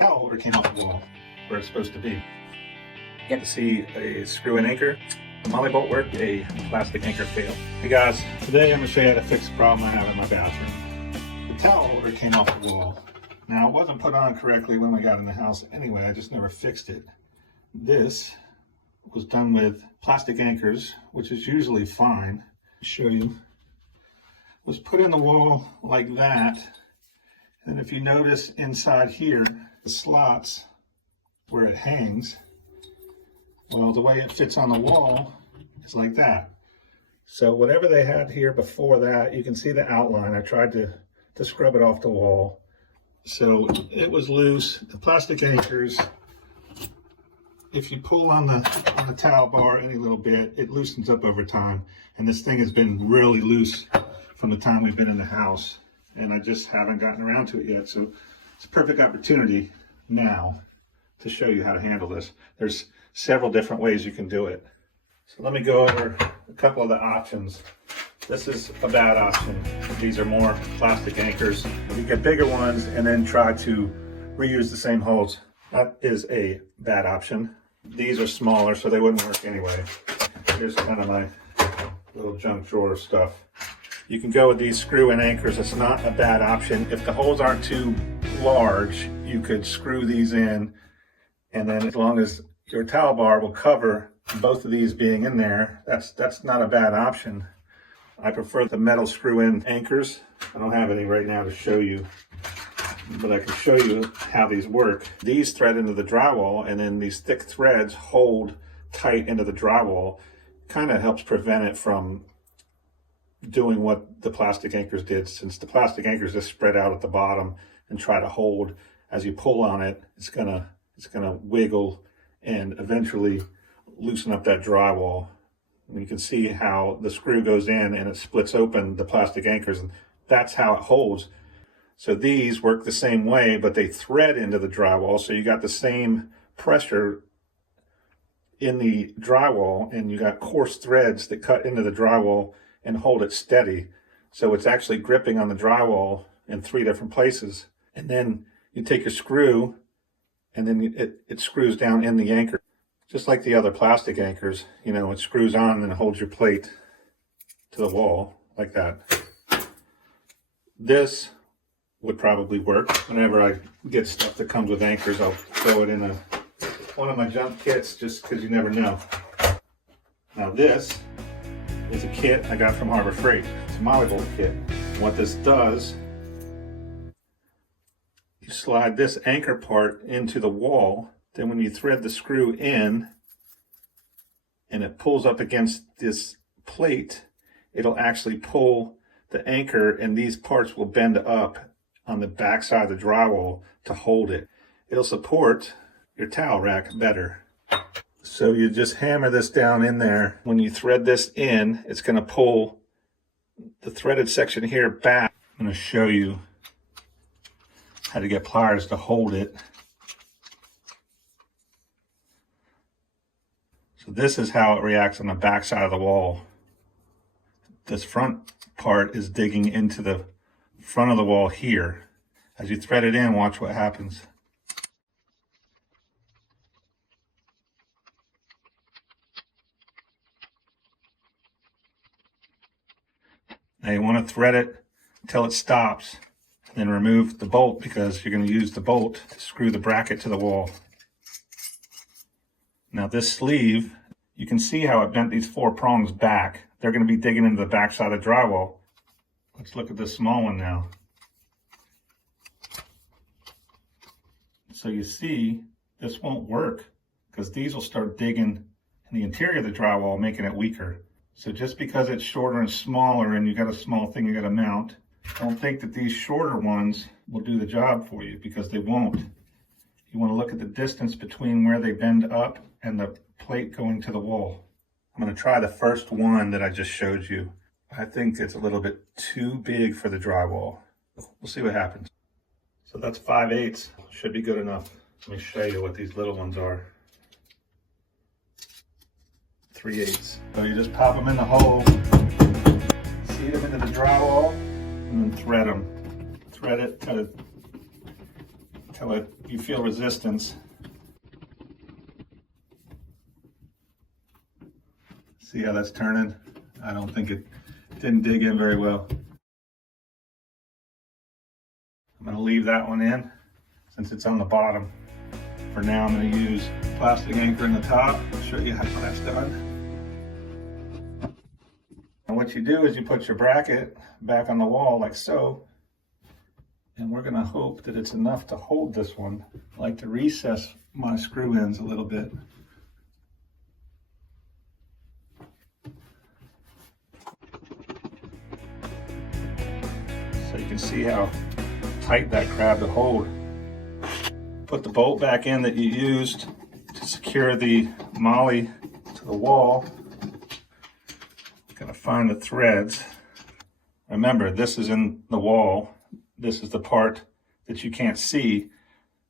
towel holder came off the wall where it's supposed to be. You get to see a screw-in anchor, a molly bolt work, a plastic anchor failed. Hey guys, today I'm going to show you how to fix a problem I have in my bathroom. The towel holder came off the wall. Now it wasn't put on correctly when we got in the house anyway, I just never fixed it. This was done with plastic anchors, which is usually fine. I'll show you. It was put in the wall like that. And if you notice inside here, the slots where it hangs, well, the way it fits on the wall is like that. So whatever they had here before that, you can see the outline. I tried to scrub it off the wall. So it was loose. The plastic anchors, if you pull on the towel bar any little bit, it loosens up over time. And this thing has been really loose from the time we've been in the house. And I just haven't gotten around to it yet. So it's a perfect opportunity now to show you how to handle this. There's several different ways you can do it. So let me go over a couple of the options. This is a bad option. These are more plastic anchors. You get bigger ones and then try to reuse the same holes. That is a bad option. These are smaller, so they wouldn't work anyway. Here's kind of my little junk drawer stuff. You can go with these screw-in anchors. It's not a bad option. If the holes aren't too large, you could screw these in, and then as long as your towel bar will cover both of these being in there, that's not a bad option. I prefer the metal screw-in anchors. I don't have any right now to show you, but I can show you how these work. These thread into the drywall, and then these thick threads hold tight into the drywall. Kind of helps prevent it from doing what the plastic anchors did, since the plastic anchors just spread out at the bottom and try to hold. As you pull on it, it's gonna wiggle and eventually loosen up that drywall. And you can see how the screw goes in and it splits open the plastic anchors, and that's how it holds. So these work the same way, but they thread into the drywall, so you got the same pressure in the drywall, and you got coarse threads that cut into the drywall and hold it steady. So it's actually gripping on the drywall in 3 different places. And then you take your screw and then it screws down in the anchor. Just like the other plastic anchors, you know, it screws on and holds your plate to the wall like that. This would probably work. Whenever I get stuff that comes with anchors, I'll throw it in one of my junk kits just because you never know. Now this is a kit I got from Harbor Freight. It's a molly bolt kit. What this does, you slide this anchor part into the wall. Then when you thread the screw in and it pulls up against this plate, it'll actually pull the anchor, and these parts will bend up on the back side of the drywall to hold it. It'll support your towel rack better. So you just hammer this down in there. When you thread this in, it's going to pull the threaded section here back. I'm going to show you how to get pliers to hold it. So this is how it reacts on the back side of the wall. This front part is digging into the front of the wall here. As you thread it in, watch what happens. Now you want to thread it until it stops, and then remove the bolt, because you're going to use the bolt to screw the bracket to the wall. Now this sleeve, you can see how it bent these 4 prongs back. They're going to be digging into the back side of the drywall. Let's look at this small one now. So you see, this won't work because these will start digging in the interior of the drywall, making it weaker. So just because it's shorter and smaller and you got a small thing you got to mount, don't think that these shorter ones will do the job for you, because they won't. You want to look at the distance between where they bend up and the plate going to the wall. I'm going to try the first one that I just showed you. I think it's a little bit too big for the drywall. We'll see what happens. So that's 5/8. Should be good enough. Let me show you what these little ones are. 3/8. So you just pop them in the hole, seat them into the drywall, and then thread them. Thread it to till you feel resistance. See how that's turning? I don't think it didn't dig in very well. I'm going to leave that one in since it's on the bottom. For now, I'm going to use plastic anchor in the top. I'll show you how that's done. And what you do is you put your bracket back on the wall like so. And we're going to hope that it's enough to hold this one. I like to recess my screw ends a little bit. So you can see how tight that grabbed to hold. Put the bolt back in that you used to secure the molly to the wall. Gonna find the threads. Remember, this is in the wall. This is the part that you can't see.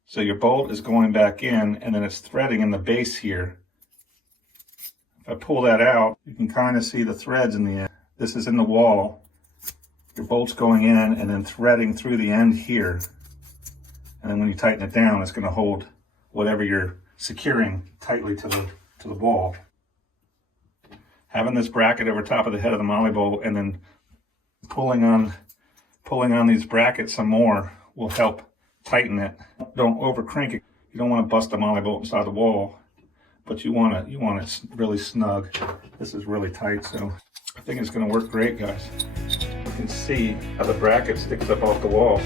So your bolt is going back in and then it's threading in the base here. If I pull that out, you can kind of see the threads in the end. This is in the wall. Your bolt's going in and then threading through the end here. And then when you tighten it down, it's going to hold whatever you're securing tightly to the wall. Having this bracket over top of the head of the molly bolt and then pulling on these brackets some more will help tighten it. Don't over crank it. You don't want to bust the molly bolt inside the wall, but you want it really snug. This is really tight, so I think it's going to work great, guys. You can see how the bracket sticks up off the wall.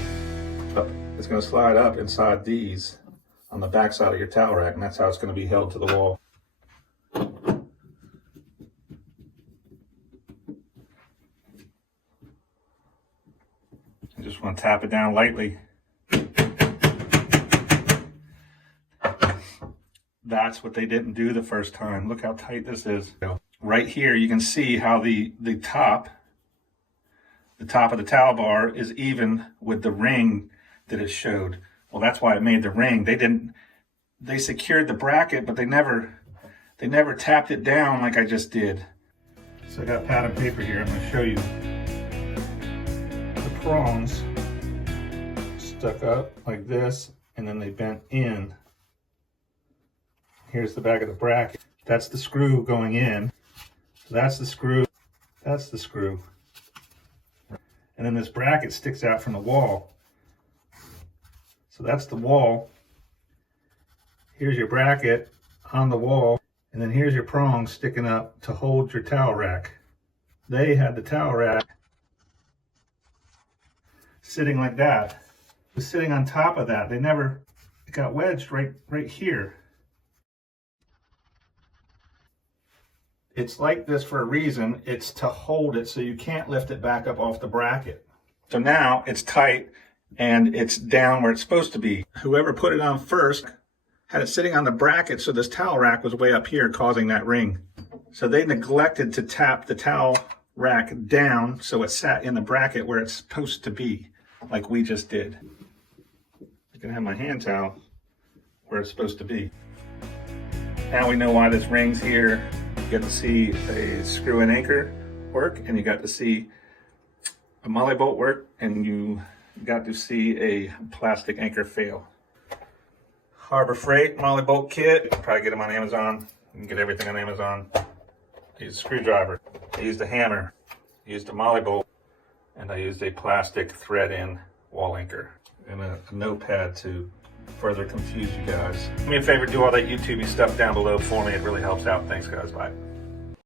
It's going to slide up inside these on the back side of your towel rack, and that's how it's going to be held to the wall. I just want to tap it down lightly. That's what they didn't do the first time. Look how tight this is. Right here, you can see how the top of the towel bar is even with the ring that it showed. Well, that's why it made the ring. They secured the bracket, but they never tapped it down like I just did. So I got pad and paper here. I'm going to show you the prongs stuck up like this, and then they bent in. Here's the back of the bracket. That's the screw going in. So that's the screw. That's the screw. And then this bracket sticks out from the wall. So that's the wall. Here's your bracket on the wall. And then here's your prongs sticking up to hold your towel rack. They had the towel rack sitting like that. It was sitting on top of that. It got wedged right here. It's like this for a reason. It's to hold it so you can't lift it back up off the bracket. So now it's tight and it's down where it's supposed to be. Whoever put it on first had it sitting on the bracket, so this towel rack was way up here causing that ring. So they neglected to tap the towel rack down so it sat in the bracket where it's supposed to be, like we just did. I can have my hand towel where it's supposed to be. Now we know why this ring's here. You get to see a screw and anchor work, and you got to see a molly bolt work, and you got to see a plastic anchor fail. Harbor Freight molly bolt kit. You can probably get them on Amazon. You can get everything on Amazon. I used a screwdriver. I used a hammer. I used a molly bolt, and I used a plastic thread-in wall anchor and a notepad to further confuse you guys. Do me a favor, do all that YouTubey stuff down below for me. It really helps out. Thanks, guys. Bye.